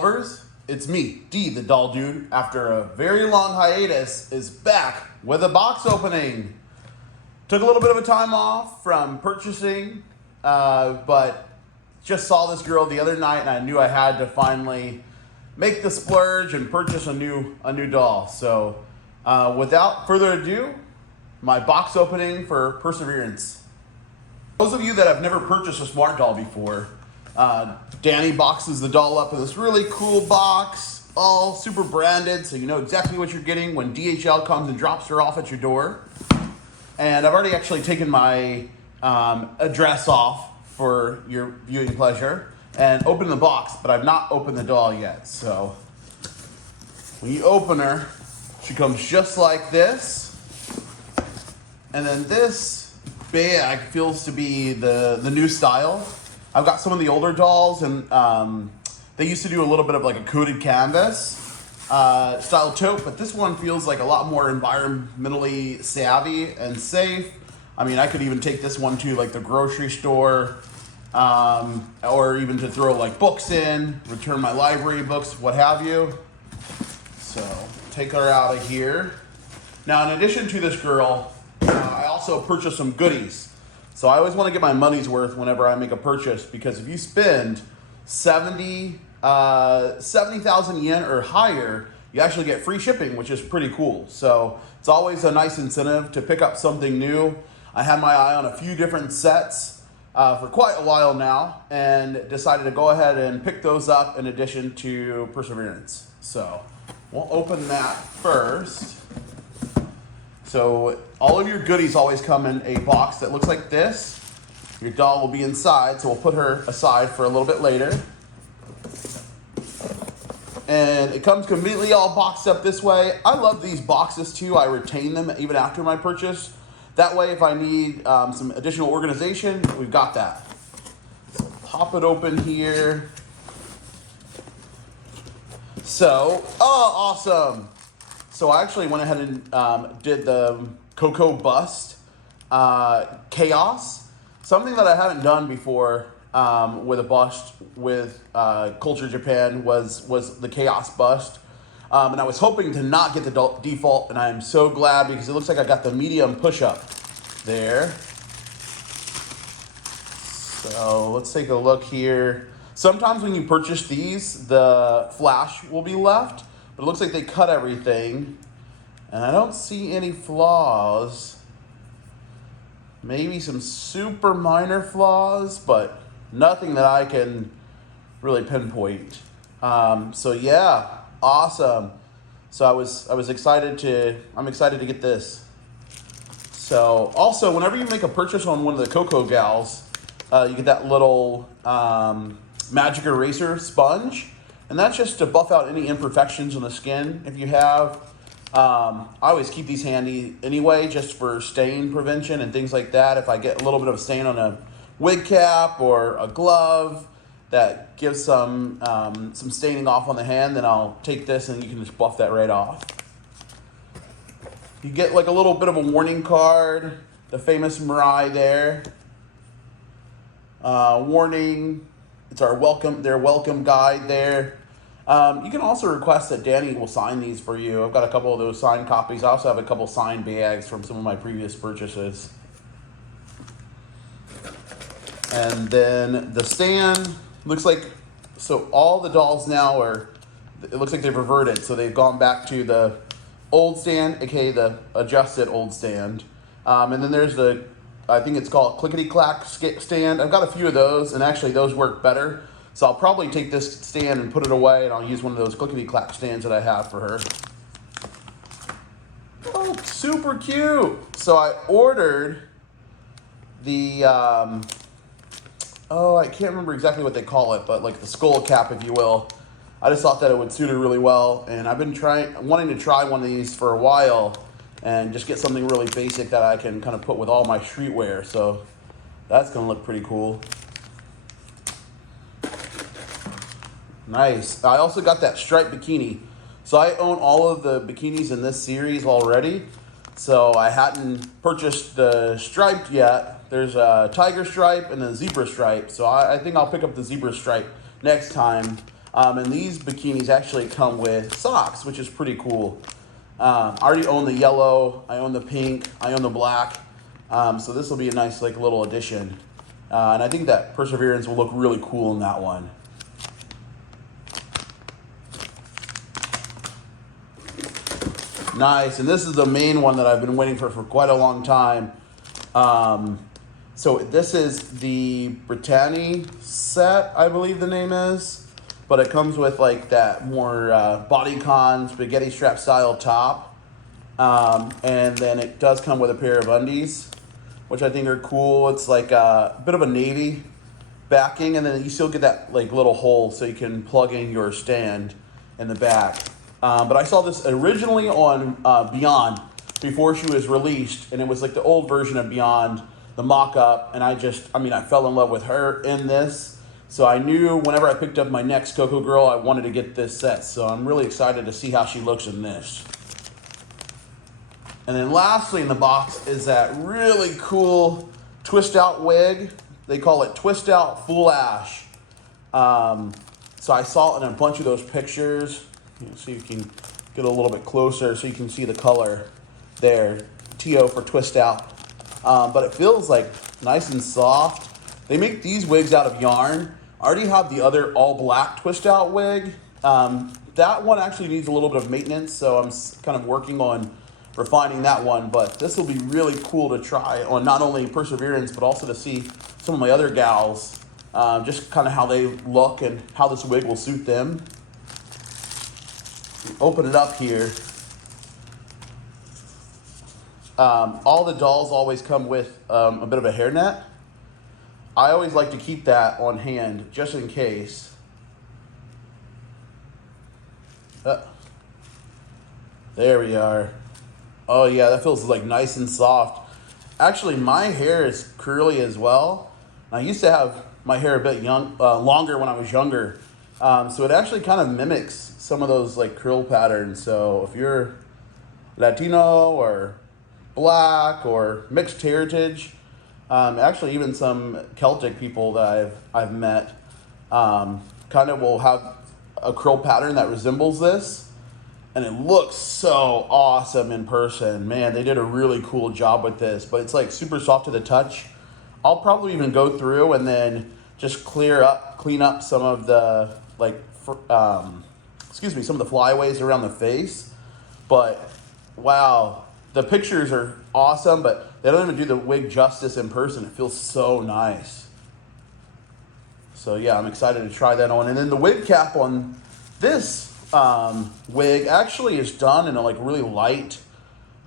lovers, it's me, D, the doll dude, after a very long hiatus, is back with a box opening. Took a little bit of a time off from purchasing, but just saw this girl the other night and I knew I had to finally make the splurge and purchase a new doll. So without further ado, my box opening for Perseverance. Those of you that have never purchased a smart doll before, Danny boxes the doll up in this really cool box, all super branded, so you know exactly what you're getting when DHL comes and drops her off at your door. And I've already actually taken my address off for your viewing pleasure and opened the box, but I've not opened the doll yet. So when you open her, she comes just like this. And then this bag feels to be the new style. I've got some of the older dolls, and they used to do a little bit of like a coated canvas style tote, but this one feels like a lot more environmentally savvy and safe. I mean, I could even take this one to like the grocery store, or even to throw like books in, return my library books, what have you. So take her out of here. Now, in addition to this girl, I also purchased some goodies. So I always want to get my money's worth whenever I make a purchase, because if you spend 70,000 yen or higher, you actually get free shipping, which is pretty cool. So it's always a nice incentive to pick up something new. I had my eye on a few different sets for quite a while now, and decided to go ahead and pick those up in addition to Perseverance. So we'll open that first. So all of your goodies always come in a box that looks like this. Your doll will be inside, so we'll put her aside for a little bit later. And it comes conveniently all boxed up this way. I love these boxes too. I retain them even after my purchase. That way, if I need some additional organization, we've got that. So pop it open here. So, oh, awesome. So I actually went ahead and did the Coco Bust Chaos. Something that I haven't done before with a bust with Culture Japan was the Chaos Bust. And I was hoping to not get the default, and I am so glad, because it looks like I got the medium push-up there. So let's take a look here. Sometimes when you purchase these, the flash will be left. But it looks like they cut everything, and I don't see any flaws. Maybe some super minor flaws, but nothing that I can really pinpoint. So yeah, awesome. So I'm excited to get this. So also, whenever you make a purchase on one of the Coco gals, you get that little magic eraser sponge. And that's just to buff out any imperfections on the skin if you have. I always keep these handy anyway, just for stain prevention and things like that. If I get a little bit of a stain on a wig cap or a glove that gives some staining off on the hand, then I'll take this and you can just buff that right off. You get like a little bit of a warning card, the famous Mirai there. Warning, it's their welcome guide there. You can also request that Danny will sign these for you. I've got a couple of those signed copies. I also have a couple signed bags from some of my previous purchases. And then the stand looks like, so all the dolls now it looks like they've reverted. So they've gone back to the old stand, aka the adjusted old stand. And then there's I think it's called clickety clack stand. I've got a few of those, and actually those work better. So I'll probably take this stand and put it away, and I'll use one of those clickety-clack stands that I have for her. Oh, super cute. So I ordered the, I can't remember exactly what they call it, but like the skull cap, if you will. I just thought that it would suit her really well, and I've been wanting to try one of these for a while and just get something really basic that I can kind of put with all my streetwear. So that's going to look pretty cool. Nice. I also got that striped bikini. So I own all of the bikinis in this series already. So I hadn't purchased the striped yet. There's a tiger stripe and a zebra stripe. So I think I'll pick up the zebra stripe next time. And these bikinis actually come with socks, which is pretty cool. I already own the yellow, I own the pink, I own the black. So this will be a nice like little addition. And I think that Perseverance will look really cool in that one. Nice, and this is the main one that I've been waiting for quite a long time. So this is the Brittany set, I believe the name is. But it comes with like that more bodycon spaghetti strap style top. And then it does come with a pair of undies, which I think are cool. It's like a bit of a navy backing, and then you still get that like little hole so you can plug in your stand in the back. But I saw this originally on Beyond before she was released, and it was like the old version of Beyond, the mock-up, and I fell in love with her in this. So I knew whenever I picked up my next Coco Girl, I wanted to get this set. So I'm really excited to see how she looks in this. And then lastly in the box is that really cool twist out wig. They call it Twist Out Full Ash. So I saw it in a bunch of those pictures. See if you can get a little bit closer so you can see the color there. TO for Twist Out. But it feels like nice and soft. They make these wigs out of yarn. I already have the other all black Twist Out wig. That one actually needs a little bit of maintenance, so I'm kind of working on refining that one. But this will be really cool to try on not only Perseverance, but also to see some of my other gals, just kind of how they look and how this wig will suit them. Open it up here. All the dolls always come with a bit of a hairnet. I always like to keep that on hand just in case. There we are. Oh yeah, that feels like nice and soft. Actually, my hair is curly as well. I used to have my hair a bit longer when I was younger. So it actually kind of mimics some of those like curl patterns. So if you're Latino or black or mixed heritage, actually even some Celtic people that I've met, kind of will have a curl pattern that resembles this. And it looks so awesome in person. Man, they did a really cool job with this, but it's like super soft to the touch. I'll probably even go through and then just clean up some of the some of the flyaways around the face. But wow, the pictures are awesome, but they don't even do the wig justice in person. It feels so nice. So yeah, I'm excited to try that on. And then the wig cap on this wig actually is done in a like really light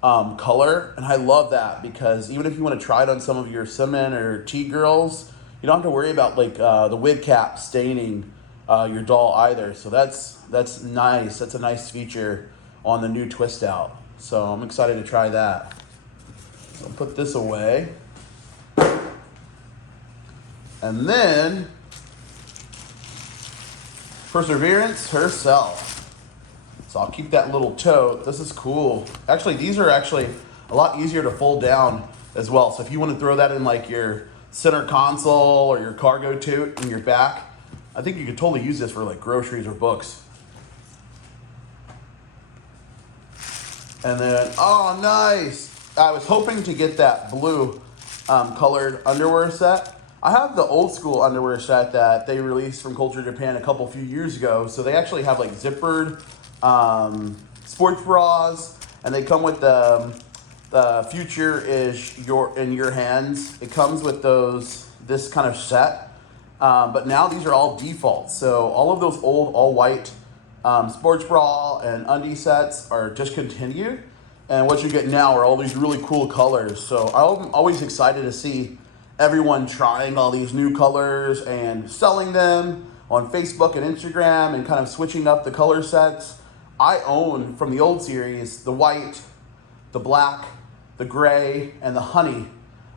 color, and I love that because even if you want to try it on some of your Simmon or T girls, you don't have to worry about like the wig cap staining your doll either. So that's nice. That's a nice feature on the new Twist Out. So I'm excited to try that. So I'll put this away, and then Perseverance herself. So I'll keep that little tote. This is cool. Actually, these are actually a lot easier to fold down as well. So if you want to throw that in like your center console or your cargo tote in your back, I think you could totally use this for like groceries or books. And then, oh, nice. I was hoping to get that blue colored underwear set. I have the old school underwear set that they released from Culture Japan a few years ago. So they actually have like zippered sports bras, and they come with the future is in your hands. It comes with this kind of set, but now these are all defaults. So all of those old all white sports bra and undie sets are discontinued, and what you get now are all these really cool colors. So I'm always excited to see everyone trying all these new colors and selling them on Facebook and Instagram and kind of switching up the color sets. I own from the old series the white, the black, the gray, and the honey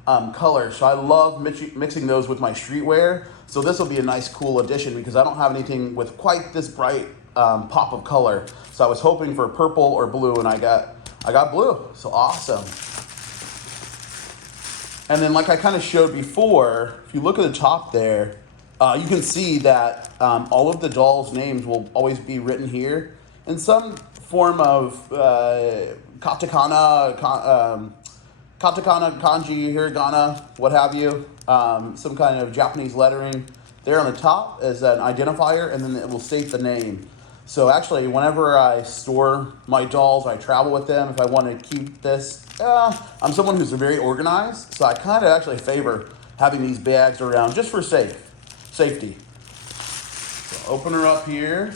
colors. So I love mixing those with my streetwear. So this will be a nice cool addition because I don't have anything with quite this bright pop of color. So I was hoping for purple or blue, and I got blue. So awesome. And then like I kind of showed before, if you look at the top there, You can see that all of the dolls' names will always be written here in some form of katakana, kanji, hiragana, what have you. Some kind of Japanese lettering. There on the top is an identifier, and then it will state the name. So actually, whenever I store my dolls, I travel with them. If I want to keep this, I'm someone who's very organized, so I kind of actually favor having these bags around just for safety. So open her up here.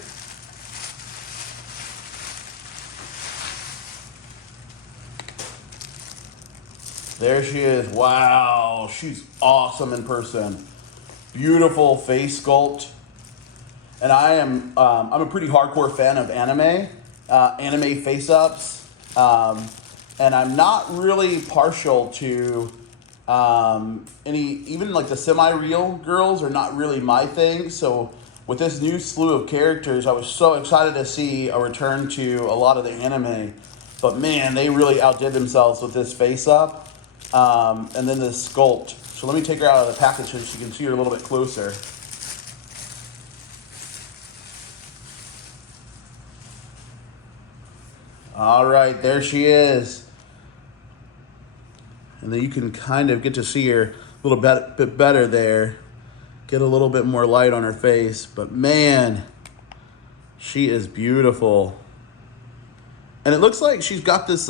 There she is. Wow, she's awesome in person. Beautiful face sculpt. And I'm a pretty hardcore fan of anime face-ups. And I'm not really partial to even like the semi-real girls are not really my thing. So with this new slew of characters, I was so excited to see a return to a lot of the anime. But man, they really outdid themselves with this face-up. And then this sculpt. So let me take her out of the package so you can see her a little bit closer. All right, there she is. And then you can kind of get to see her a little bit better there. Get a little bit more light on her face. But man, she is beautiful. And it looks like she's got this,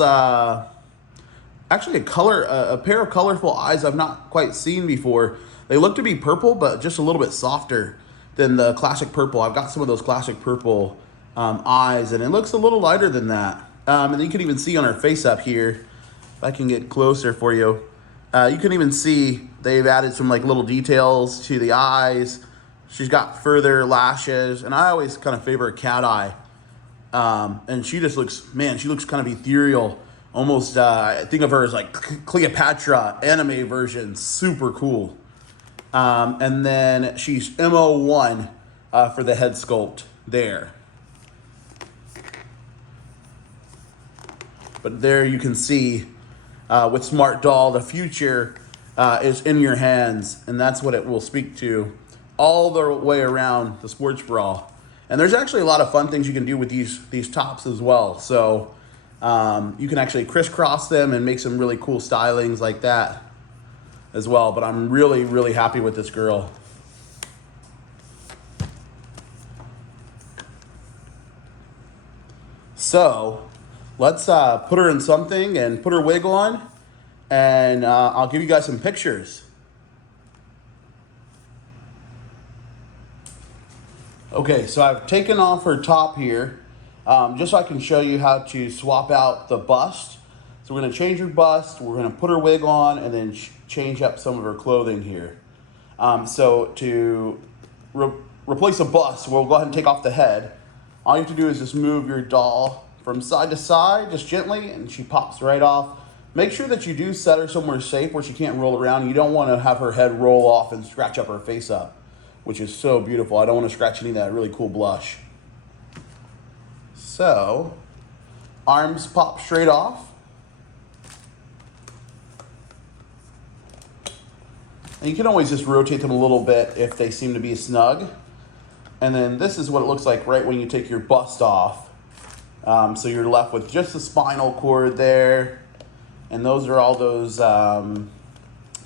actually a pair of colorful eyes I've not quite seen before. They look to be purple, but just a little bit softer than the classic purple. I've got some of those classic purple eyes, and it looks a little lighter than that. And you can even see on her face up here, if I can get closer for you, you can even see they've added some like little details to the eyes. She's got further lashes, and I always kind of favor a cat eye. And she just looks, man, she looks kind of ethereal. Almost, I think of her as like Cleopatra anime version, super cool. And then she's MO1 for the head sculpt there. But there you can see with Smart Doll, the future is in your hands, and that's what it will speak to all the way around the sports bra. And there's actually a lot of fun things you can do with these tops as well. So you can actually crisscross them and make some really cool stylings like that as well. But I'm really, really happy with this girl. So let's put her in something and put her wig on, and I'll give you guys some pictures. Okay, so I've taken off her top here, just so I can show you how to swap out the bust. So we're gonna change her bust, we're gonna put her wig on, and then change up some of her clothing here. So to replace a bust, we'll go ahead and take off the head. All you have to do is just move your doll from side to side, just gently, and she pops right off. Make sure that you do set her somewhere safe where she can't roll around. You don't want to have her head roll off and scratch up her face up, which is so beautiful. I don't want to scratch any of that really cool blush. So, arms pop straight off. And you can always just rotate them a little bit if they seem to be snug. And then this is what it looks like right when you take your bust off. So you're left with just the spinal cord there. And those are all those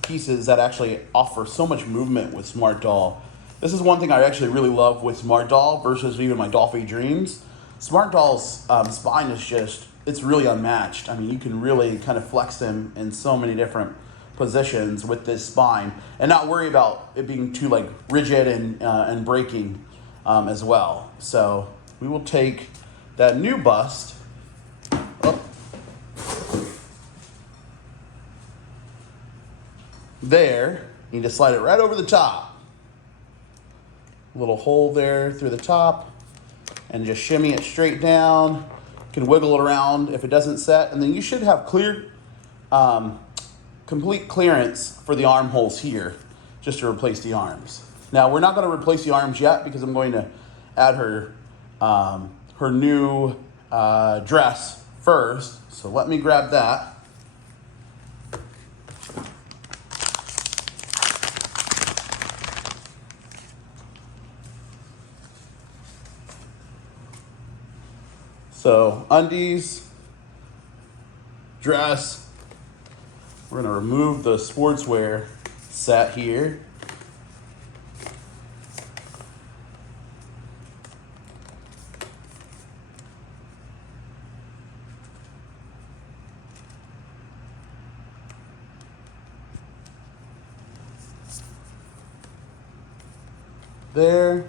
pieces that actually offer so much movement with Smart Doll. This is one thing I actually really love with Smart Doll versus even my Dollfie Dreams. Smart Doll's spine is just, it's really unmatched. I mean, you can really kind of flex them in so many different positions with this spine and not worry about it being too like rigid and breaking as well. So we will take that new bust. Oh. There, you just slide it right over the top. A little hole there through the top, and just shimmy it straight down. You can wiggle it around if it doesn't set, and then you should have clear, complete clearance for the armholes here, just to replace the arms. Now we're not going to replace the arms yet because I'm going to add her her new dress first. So let me grab that. So undies, dress. We're gonna remove the sportswear set here. There.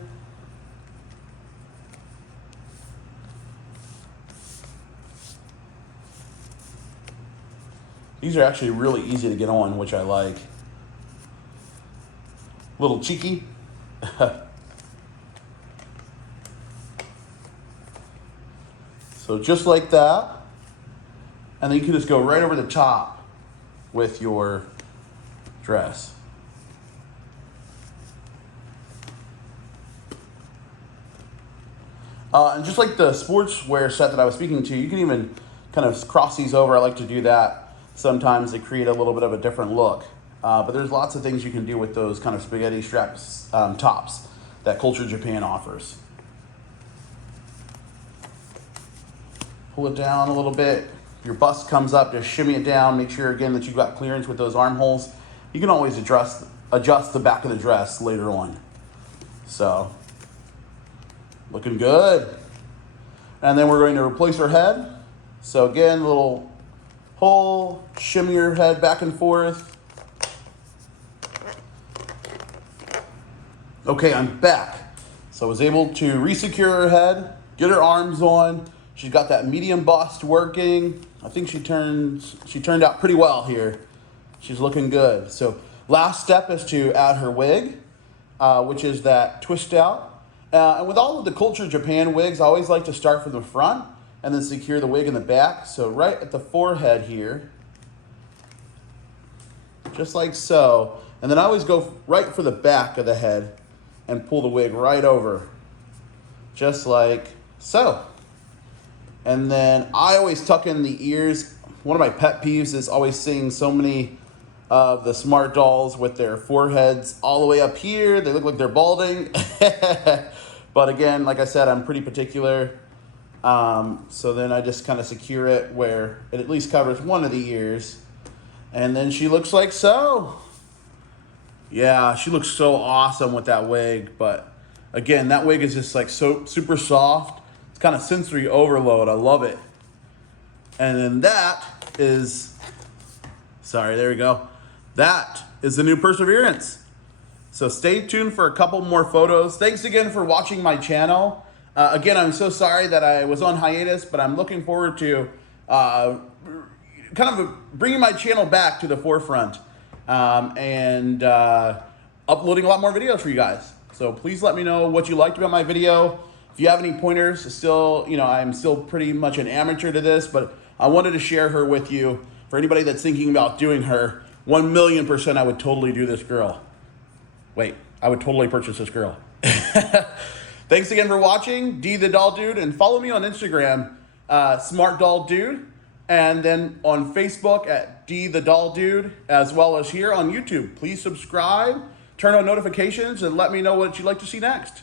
These are actually really easy to get on, which I like. Little cheeky. So just like that. And then you can just go right over the top with your dress. And just like the sportswear set that I was speaking to, you can even kind of cross these over. I like to do that sometimes to create a little bit of a different look. But there's lots of things you can do with those kind of spaghetti straps tops that Culture Japan offers. Pull it down a little bit. Your bust comes up, just shimmy it down. Make sure again that you've got clearance with those armholes. You can always adjust the back of the dress later on. So, looking good. And then we're going to replace her head. So again, a little pull, shimmy your head back and forth. Okay, I'm back. So I was able to re-secure her head, get her arms on. She's got that medium bust working. I think she turned out pretty well here. She's looking good. So last step is to add her wig, which is that twist out. And with all of the Culture Japan wigs, I always like to start from the front and then secure the wig in the back. So right at the forehead here, just like so. And then I always go right for the back of the head and pull the wig right over, just like so. And then I always tuck in the ears. One of my pet peeves is always seeing so many of the smart dolls with their foreheads all the way up here. They look like they're balding. But again, like I said, I'm pretty particular. So then I just kind of secure it where it at least covers one of the ears. And then she looks like so. Yeah, she looks so awesome with that wig. But again, that wig is just like so super soft. It's kind of sensory overload. I love it. And then that is, sorry, there we go. That is the new Perseverance. So stay tuned for a couple more photos. Thanks again for watching my channel. Again, I'm so sorry that I was on hiatus, but I'm looking forward to kind of bringing my channel back to the forefront and uploading a lot more videos for you guys. So please let me know what you liked about my video. If you have any pointers, still, I'm still pretty much an amateur to this, but I wanted to share her with you. For anybody that's thinking about doing her, 1,000,000% I would totally do this girl. Wait, I would totally purchase this girl. Thanks again for watching, D the Doll Dude, and follow me on Instagram, Smart Doll Dude, and then on Facebook at D the Doll Dude, as well as here on YouTube. Please subscribe, turn on notifications, and let me know what you'd like to see next.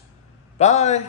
Bye.